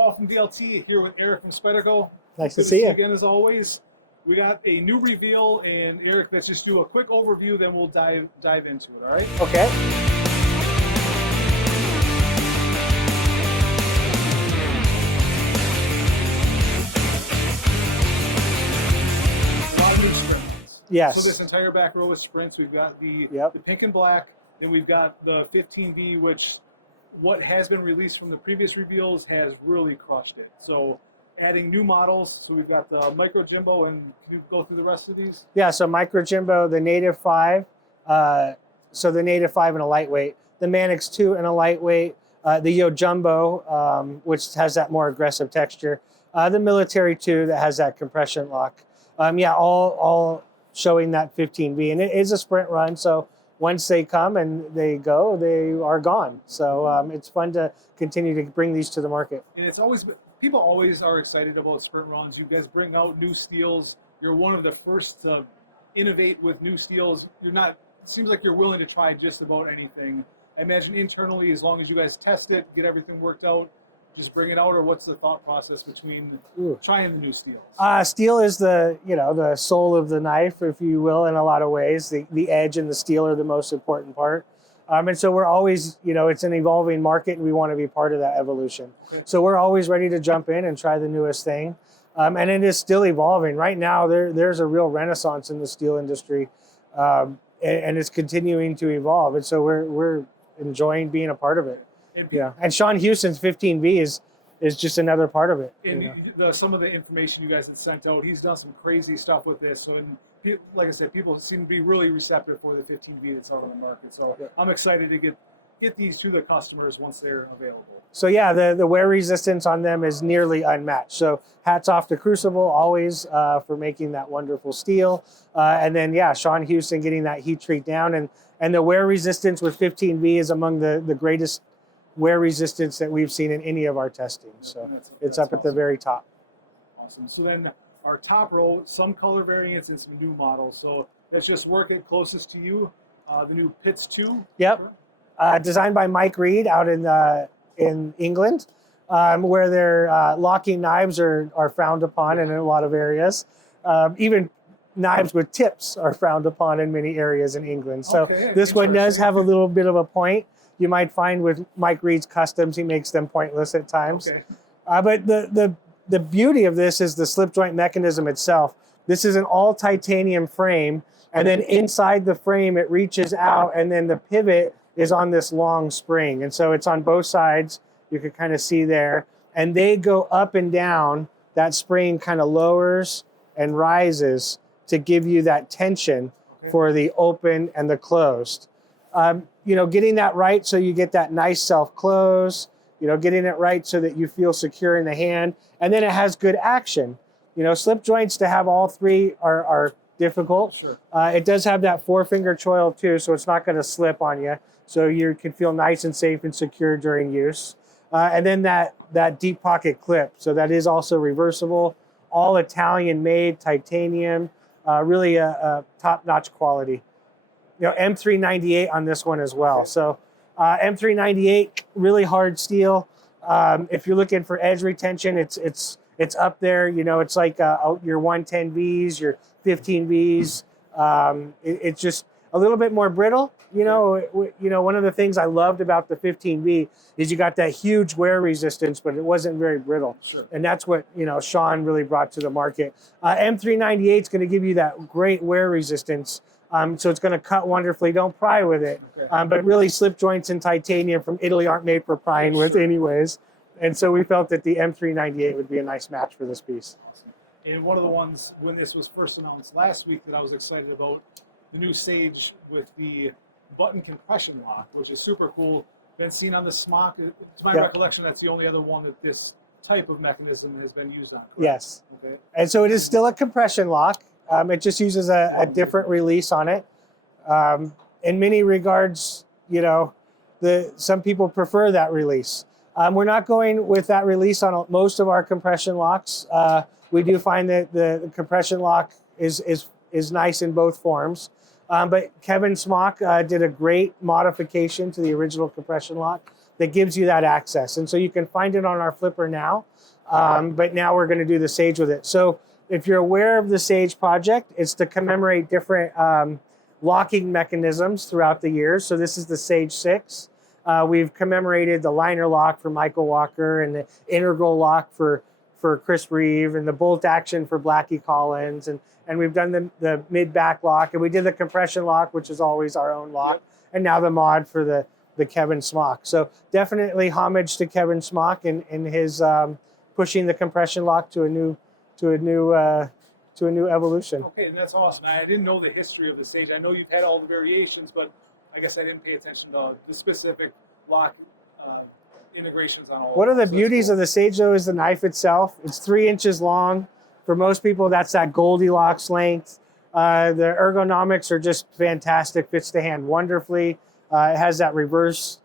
Paul from DLT here with Eric from Spyderco. Nice to see you again, as always. We got a new reveal, and Eric, let's just do a quick overview, then we'll dive into it. All right? Okay. A lot of new sprints. Yes. So this entire back row is sprints. We've got the pink and black, then we've got the 15V, which what has been released from the previous reveals has really crushed it. So adding new models. So we've got the Micro Jimbo, and can you go through the rest of these? Yeah, so Micro Jimbo, the Native 5, so the Native 5 in a lightweight, the Manix 2 in a lightweight, the Yo Jumbo, which has that more aggressive texture, the Military 2 that has that compression lock. Yeah, all showing that 15V, and it is a sprint run, so once they come and they go, they are gone. So it's fun to continue to bring these to the market. And it's always been, people always are excited about sprint runs. You guys bring out new steels. You're one of the first to innovate with new steels. You're not, it seems like you're willing to try just about anything. I imagine internally, as long as you guys test it, get everything worked out, just bring it out, or what's the thought process between trying the new steels? Steel is the soul of the knife, if you will, in a lot of ways. The edge and the steel are the most important part. And so we're always, it's an evolving market, and we want to be part of that evolution. Okay. So we're always ready to jump in and try the newest thing. And it is still evolving. Right now, there's a real renaissance in the steel industry, and it's continuing to evolve. And so we're enjoying being a part of it. And Sean Houston's 15V is just another part of it. And some of the information you guys had sent out, he's done some crazy stuff with this. So, like I said, people seem to be really receptive for the 15V that's out on the market. So I'm excited to get these to the customers once they're available. So yeah, the wear resistance on them is nearly unmatched. So hats off to Crucible always for making that wonderful steel. And then Sean Houston getting that heat treat down, and the wear resistance with 15V is among the greatest wear resistance that we've seen in any of our testing. So it's up at the very top. Awesome. So then our top row, some color variants and some new models. So let's just work it closest to you. The new Pitts 2. Yep. Designed by Mike Reed out in England, where their locking knives are frowned upon in a lot of areas. Even knives with tips are frowned upon in many areas in England. So this one does have a little bit of a point. You might find with Mike Reed's customs, he makes them pointless at times. Okay. But the beauty of this is the slip joint mechanism itself. This is an all titanium frame, and then inside the frame it reaches out, and then the pivot is on this long spring. And so it's on both sides. You can kind of see there. And they go up and down. That spring kind of lowers and rises to give you that tension for the open and the closed. Getting that right so you get that nice self-close, getting it right so that you feel secure in the hand, and then it has good action. Slip joints, to have all three are difficult. Sure. It does have that 4-finger choil too, so it's not going to slip on you. So you can feel nice and safe and secure during use. And then that deep pocket clip, so that is also reversible, all Italian made, titanium, really a top-notch quality. M398 on this one as well. So M398, really hard steel. If you're looking for edge retention, it's up there. It's like your 110Vs, your 15Vs. It's just a little bit more brittle. One of the things I loved about the 15V is you got that huge wear resistance, but it wasn't very brittle. Sure. And that's what Sean really brought to the market. M398 is going to give you that great wear resistance. So it's going to cut wonderfully. Don't pry with it. Okay. But really, slip joints in titanium from Italy aren't made for prying with anyways. And so we felt that the M398 would be a nice match for this piece. Awesome. And one of the ones, when this was first announced last week, that I was excited about, the new Sage with the button compression lock, which is super cool. Been seen on the smock. To my recollection, that's the only other one that this type of mechanism has been used on. Correct? Yes. Okay. And so it is still a compression lock. It just uses a different release on it. In many regards, some people prefer that release. We're not going with that release on most of our compression locks. We do find that the compression lock is nice in both forms. But Kevin Smock did a great modification to the original compression lock that gives you that access. And so you can find it on our flipper now, but now we're going to do the Sage with it. So if you're aware of the Sage project, it's to commemorate different locking mechanisms throughout the years. So this is the Sage 6. We've commemorated the liner lock for Michael Walker and the integral lock for Chris Reeve and the bolt action for Blackie Collins. And we've done the mid-back lock, and we did the compression lock, which is always our own lock. Yep. And now the mod for the Kevin Smock. So definitely homage to Kevin Smock in his pushing the compression lock to a new evolution. Okay, and that's awesome. I didn't know the history of the Sage. I know you've had all the variations, but I guess I didn't pay attention to the specific lock integrations on all. One of the so beauties cool. of the Sage, though, is the knife itself. It's 3 inches long. For most people, that's that Goldilocks length. The ergonomics are just fantastic. Fits the hand wonderfully. It has that reverse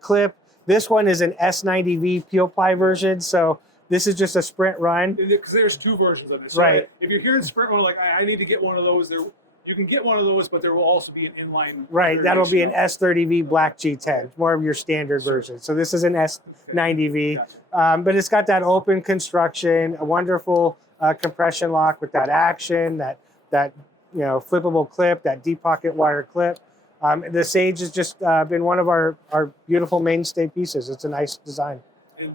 clip. This one is an S90V peel ply version, so this is just a sprint run. Because there's 2 versions of this. So right. If you're hearing sprint run, like I need to get one of those, you can get one of those, but there will also be an inline. Right, that'll be an S30V Black G10, more of your standard version. So this is an S90V, but it's got that open construction, a wonderful compression lock with that action, that flippable clip, that deep pocket wire clip. The Sage has just been one of our beautiful mainstay pieces. It's a nice design. And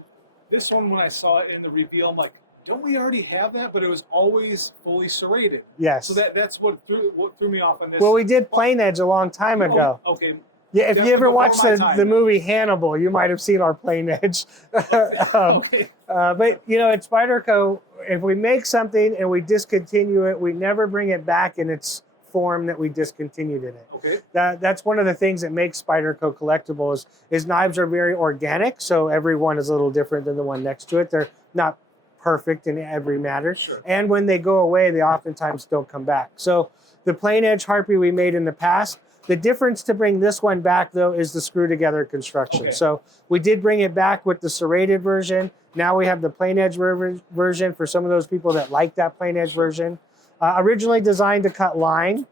this one, when I saw it in the reveal, I'm like, don't we already have that? But it was always fully serrated. Yes. So that's what threw me off on this. Well, we did Plain Edge a long time ago. Okay. Yeah, if you ever watched the movie Hannibal, you might have seen our Plain Edge. Okay. But at Spyderco, if we make something and we discontinue it, we never bring it back in its form that we discontinued in it. Okay. That's one of the things that makes Spyderco collectible is knives are very organic, so every one is a little different than the one next to it. They're not perfect in every matter. Sure. And when they go away, they oftentimes don't come back. So the Plain Edge Harpy we made in the past, the difference to bring this one back, though, is the screw together construction. Okay. So we did bring it back with the serrated version. Now we have the Plain Edge version for some of those people that like that Plain Edge version. Originally designed to cut line.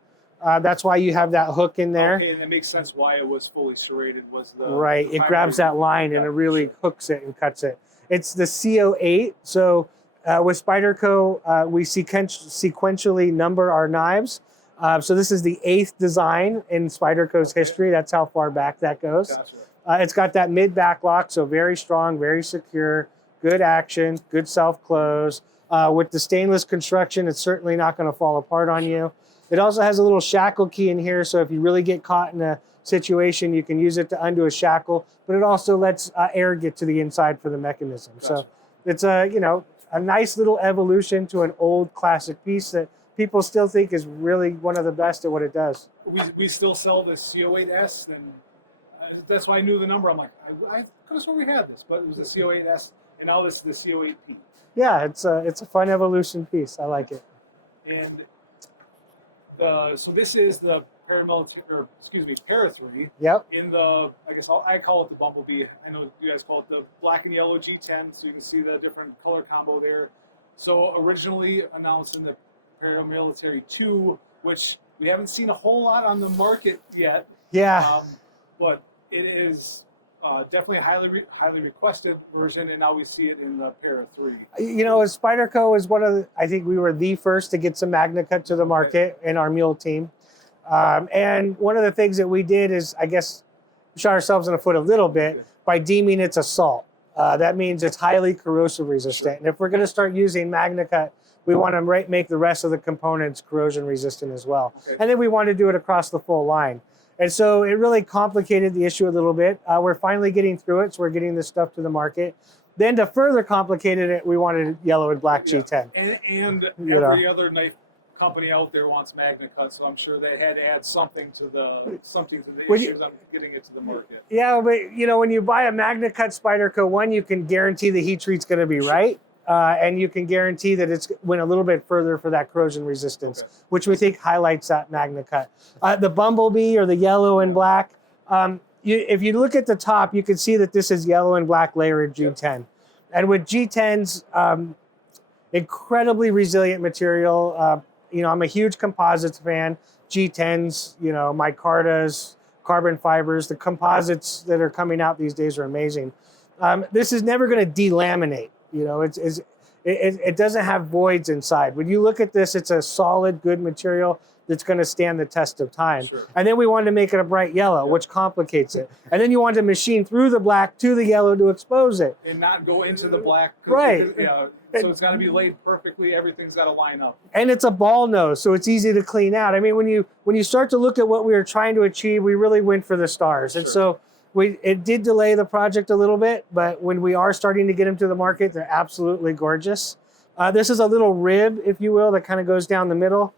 That's why you have that hook in there. Okay, and it makes sense why it was fully serrated. Right, it grabs that line and it really hooks it and cuts it. It's the CO8. So with Spyderco, we sequentially number our knives. So this is the 8th design in Spyderco's history. That's how far back that goes. Gotcha. It's got that mid-back lock, so very strong, very secure, good action, good self-close. With the stainless construction, it's certainly not going to fall apart on you. It also has a little shackle key in here, so if you really get caught in a situation, you can use it to undo a shackle, but it also lets air get to the inside for the mechanism. Gotcha. So it's a nice little evolution to an old classic piece that people still think is really one of the best at what it does. We still sell the CO8S, and that's why I knew the number. I'm like, I could have sworn we had this, but it was the CO8S, and now this is the CO8P. Yeah, it's a fun evolution piece. I like it. And so this is the Para 3. Yep. In the, I call it the Bumblebee. I know you guys call it the black and yellow G10, so you can see the different color combo there. So originally announced in the Paramilitary 2, which we haven't seen a whole lot on the market yet. Yeah. But it is definitely a highly requested version, and now we see it in the Para 3. Spyderco is I think we were the first to get some MagnaCut to the market in our mule team. And one of the things that we did is, I guess, shot ourselves in the foot a little bit by deeming it's a salt. That means it's highly corrosion resistant. Sure. And if we're going to start using MagnaCut, we want to make the rest of the components corrosion resistant as well. Okay. And then we want to do it across the full line. And so it really complicated the issue a little bit. We're finally getting through it, so we're getting this stuff to the market. Then to further complicate it, we wanted yellow and black G10. And every other knife company out there wants MagnaCut, so I'm sure they had to add something to the issues on getting it to the market. Yeah, but when you buy a MagnaCut Spyderco 1, you can guarantee the heat treat's going to be right. And you can guarantee that it's went a little bit further for that corrosion resistance, which we think highlights that MagnaCut. The Bumblebee or the yellow and black, if you look at the top, you can see that this is yellow and black layered G10. Yep. And with G10s, incredibly resilient material. I'm a huge composites fan. G10s, micartas, carbon fibers. The composites that are coming out these days are amazing. This is never going to delaminate. You know, it doesn't have voids inside. When you look at this, it's a solid, good material that's going to stand the test of time. Sure. And then we wanted to make it a bright yellow, which complicates it. And then you want to machine through the black to the yellow to expose it. And not go into the black. Right. Yeah. So it's got to be laid perfectly. Everything's got to line up. And it's a ball nose, so it's easy to clean out. I mean, when you start to look at what we were trying to achieve, we really went for the stars. And so it did delay the project a little bit, but when we are starting to get them to the market, they're absolutely gorgeous. This is a little rib, if you will, that kind of goes down the middle.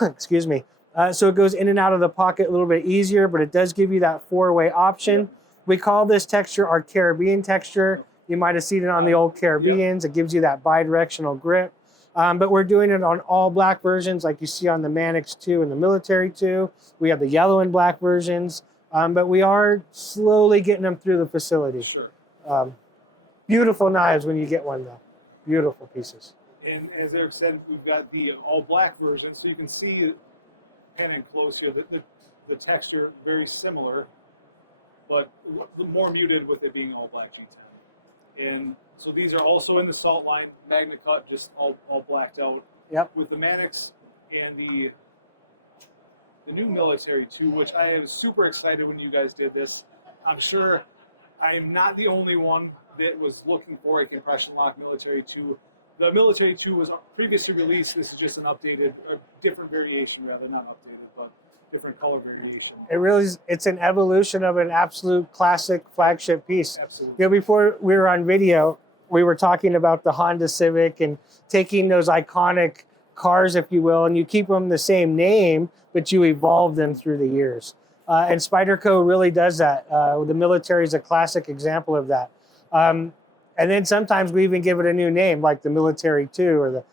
Excuse me. So it goes in and out of the pocket a little bit easier, but it does give you that four-way option. Yep. We call this texture our Caribbean texture. You might have seen it on the old Caribbeans. Yep. It gives you that bi-directional grip. But we're doing it on all black versions like you see on the Manix 2 and the Military 2. We have the yellow and black versions. But we are slowly getting them through the facility. Sure. Beautiful knives when you get one, though. Beautiful pieces. And as Eric said, we've got the all-black version, so you can see kind of close here, the texture very similar, but more muted with it being all-black G10. And so these are also in the salt line, MagnaCut, just all blacked out. Yep. With the Manix and the new Military 2, which I was super excited when you guys did this. I'm sure I am not the only one that was looking for a compression lock Military 2. The Military 2 was previously released. This is just an updated, a different variation rather, not updated, but different color variation. It really is, it's an evolution of an absolute classic flagship piece. Absolutely. You know, before we were on video, we were talking about the Honda Civic and taking those iconic cars, if you will, and you keep them the same name, but you evolve them through the years. And Spyderco really does that. The Military is a classic example of that. And then sometimes we even give it a new name, like the Military 2 or the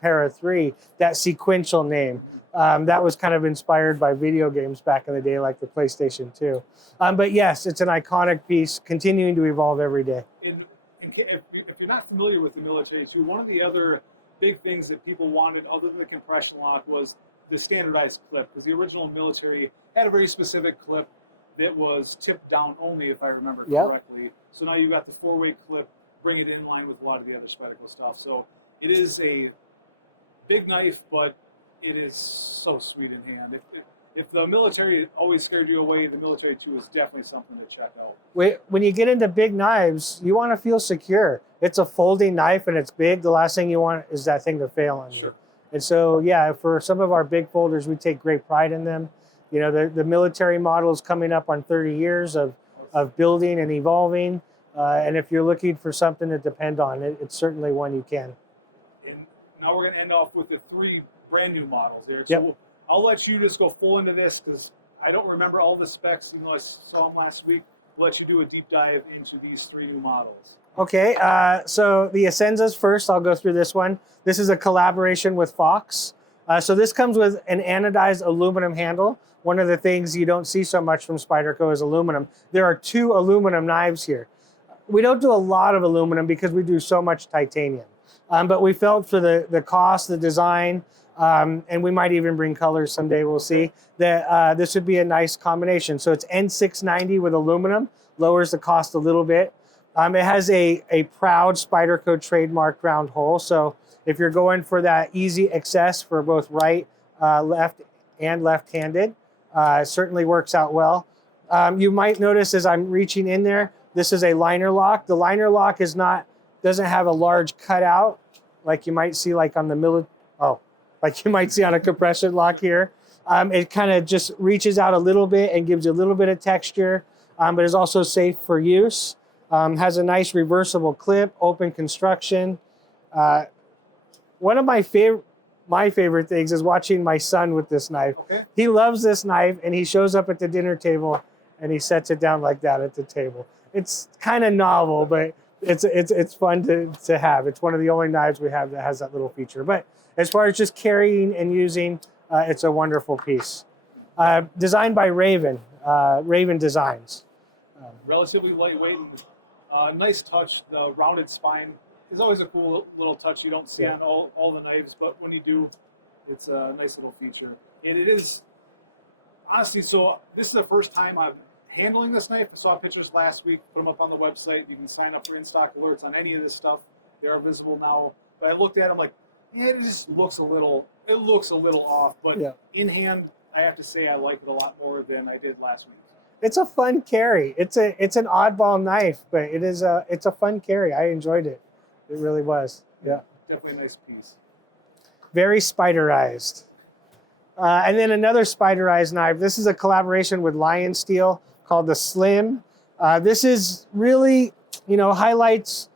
Para 3, that sequential name. That was kind of inspired by video games back in the day, like the PlayStation 2. But yes, it's an iconic piece, continuing to evolve every day. If you're not familiar with the Military 2, one of the other big things that people wanted other than the compression lock was the standardized clip, because the original Military had a very specific clip that was tipped down only, if I remember correctly. So now you've got the four-way clip, bring it in line with a lot of the other Spyderco stuff. So it is a big knife, but it is so sweet in hand. If the Military always scared you away, the Military 2 is definitely something to check out. When you get into big knives, you want to feel secure. It's a folding knife and it's big. The last thing you want is that thing to fail on you. And so, yeah, for some of our big folders, we take great pride in them. You know, the Military model is coming up on 30 years of building and evolving. And if you're looking for something to depend on, it's certainly one you can. And now we're going to end off with the three brand new models there. Yep. So I'll let you just go full into this because I don't remember all the specs, even though I saw them last week. We'll let you do a deep dive into these three new models. Okay, so the Ascenzas first, I'll go through this one. This is a collaboration with Fox. So this comes with an anodized aluminum handle. One of the things you don't see so much from Spyderco is aluminum. There are two aluminum knives here. We don't do a lot of aluminum because we do so much titanium. But we felt for the cost, the design, and we might even bring colors someday, we'll see, that this would be a nice combination. So it's N690 with aluminum, lowers the cost a little bit. It has a proud Spyderco trademark round hole. So if you're going for that easy access for both right, left, and left-handed, it certainly works out well. You might notice as I'm reaching in there, this is a liner lock. The liner lock doesn't have a large cutout like you might see like on the like you might see on a compression lock here. It kind of just reaches out a little bit and gives you a little bit of texture, but is also safe for use. Has a nice reversible clip, open construction. One of my favorite things is watching my son with this knife. Okay. He loves this knife, and he shows up at the dinner table, and he sets it down like that at the table. It's kind of novel, but it's fun to have. It's one of the only knives we have that has that little feature. But as far as just carrying and using, it's a wonderful piece. Designed by Raven Designs. Relatively lightweight and nice touch. The rounded spine is always a cool little touch you don't see on all the knives, but when you do, it's a nice little feature. And it is honestly, so this is the first time I'm handling this knife. I saw pictures last week, put them up on the website. You can sign up for in-stock alerts on any of this stuff. They are visible now. But I looked at them like, yeah, it just looks a little off. But Yeah. in hand, I have to say I like it a lot more than I did last week. It's a fun carry. It's an oddball knife, but it's a fun carry. I enjoyed it. It really was. Yeah. Definitely a nice piece. Very spiderized. And then another spiderized knife. This is a collaboration with Lion Steel called the Slim. This is really, highlights.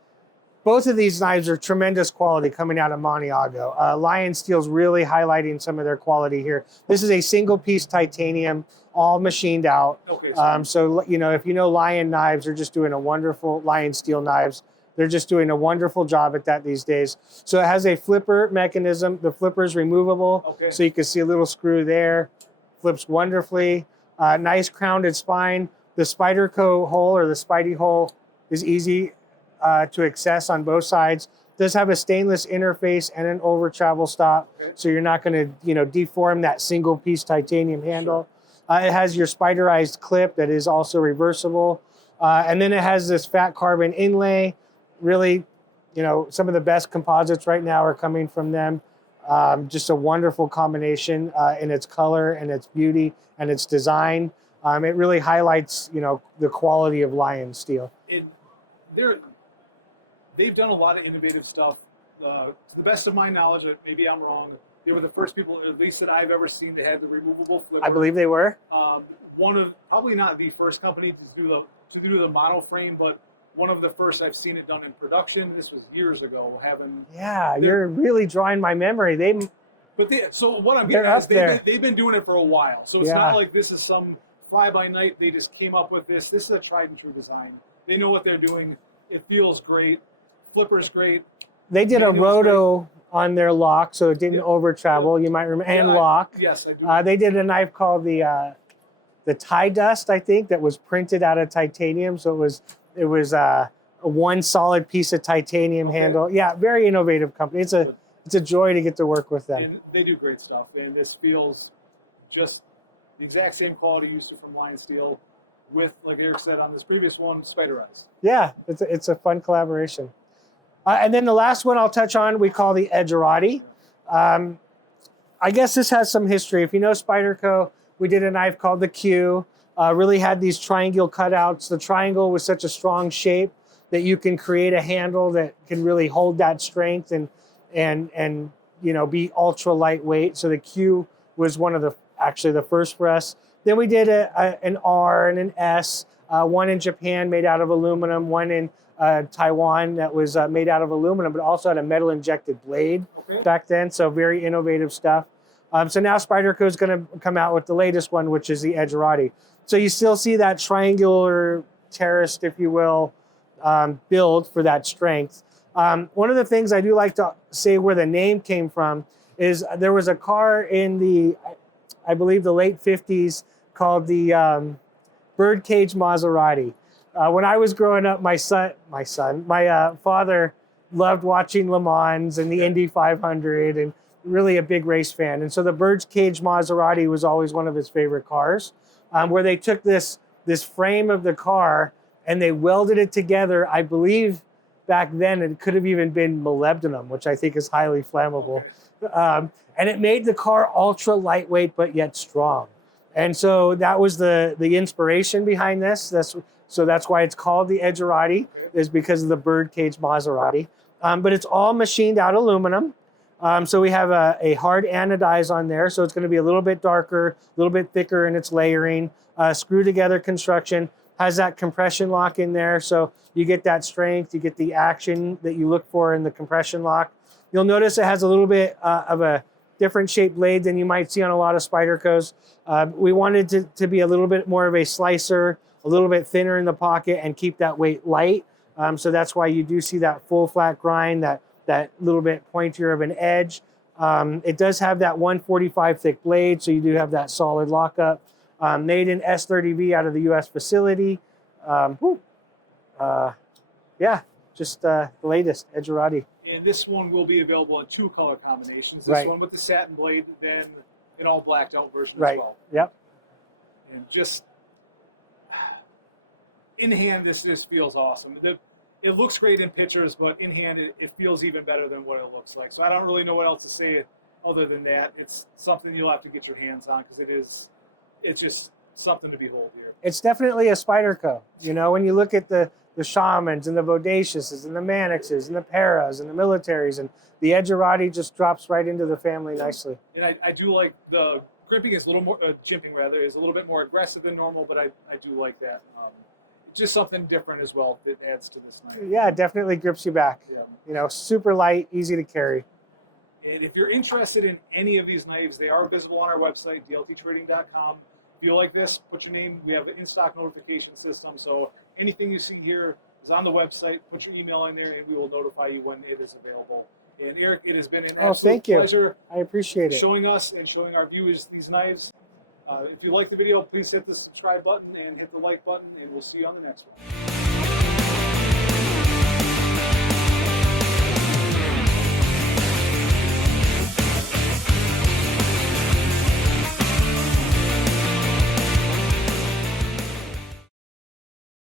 Both of these knives are tremendous quality coming out of Maniago. Lion Steel's really highlighting some of their quality here. This is a single piece titanium, all machined out. Okay. So, if you know Lion knives, they're just doing a wonderful, Lion Steel knives, they're just doing a wonderful job at that these days. So it has a flipper mechanism. The flipper is removable. Okay. So you can see a little screw there. Flips wonderfully. Nice crowned spine. The Spyderco hole or the Spidey hole is easy to access on both sides. Does have a stainless interface and an over travel stop. Okay. So you're not going to, deform that single piece titanium handle. Sure. It has your spiderized clip that is also reversible. And then it has this fat carbon inlay. Really, some of the best composites right now are coming from them. Just a wonderful combination in its color and its beauty and its design. It really highlights, the quality of Lion Steel. They've done a lot of innovative stuff. To the best of my knowledge, maybe I'm wrong, they were the first people, at least that I've ever seen, that had the removable flipper. I believe they were. Probably not the first company to do the model frame, but one of the first I've seen it done in production. This was years ago. You're really drawing my memory. So what I'm getting at is they've been doing it for a while. So it's Yeah. not like this is some fly by night. They just came up with this. This is a tried and true design. They know what they're doing. It feels great. Flipper's great. They did a roto on their lock, so it didn't over travel. You might remember, and lock. Yes, I do. They did a knife called the tie dust, I think, that was printed out of titanium. So it was a one solid piece of titanium handle. Yeah, very innovative company. It's a joy to get to work with them. And they do great stuff. And this feels just the exact same quality used to from Lion Steel, with, like Eric said on this previous one, spiderized. Yeah, it's a fun collaboration. And then the last one I'll touch on, we call the Edgerati. I guess this has some history. If you know Spyderco, we did a knife called the Q. Really had these triangle cutouts. The triangle was such a strong shape that you can create a handle that can really hold that strength and be ultra lightweight. So the Q was one of the first for us. Then we did an R and an S, one in Japan made out of aluminum, one in Taiwan that was made out of aluminum, but also had a metal injected blade back then. So very innovative stuff. So now Spyderco is going to come out with the latest one, which is the Edgerati. So you still see that triangular terraced, if you will, build for that strength. One of the things I do like to say where the name came from is there was a car in I believe the late 50s called the Birdcage Maserati. When I was growing up, my father loved watching Le Mans and the Indy 500 and really a big race fan. And so the Birdcage Maserati was always one of his favorite cars, where they took this frame of the car and they welded it together. I believe back then it could have even been molybdenum, which I think is highly flammable. And it made the car ultra lightweight, but yet strong. And so that was the inspiration behind this. So that's why it's called the Edgerati, is because of the Birdcage Maserati. But it's all machined out aluminum. So we have a hard anodize on there. So it's going to be a little bit darker, a little bit thicker in its layering. Screw together construction. Has that compression lock in there. So you get that strength, you get the action that you look for in the compression lock. You'll notice it has a little bit of a different shaped blade than you might see on a lot of Spydercos. We wanted to be a little bit more of a slicer, a little bit thinner in the pocket, and keep that weight light. So that's why you do see that full flat grind, that little bit pointier of an edge. It does have that 145 thick blade, so you do have that solid lockup. Made in S30V out of the US facility. Just the latest Edgerati. And this one will be available in 2 color combinations. This one with the satin blade, then an all blacked out version as well. Yep. And just in hand, this just feels awesome. It looks great in pictures, but in hand, it feels even better than what it looks like. So I don't really know what else to say other than that. It's something you'll have to get your hands on because it's just something to behold here. It's definitely a Spyderco. You know, when you look at the Shamans and the Bodaciouses and the Manixes and the Paras and the Militaries, and the Edgerati just drops right into the family nicely. And I do like the gripping is a little more, jimping rather, is a little bit more aggressive than normal, but I do like that. Just something different as well that adds to this knife. Yeah, it definitely grips you back. Yeah. You know, super light, easy to carry. And if you're interested in any of these knives, they are visible on our website, dlttrading.com. If you like this, put your name. We have an in-stock notification system, so anything you see here is on the website. Put your email in there, and we will notify you when it is available. And Eric, it has been an absolute pleasure I appreciate it. showing us and showing our viewers these knives. If you like the video, please hit the subscribe button and hit the like button, and we'll see you on the next one.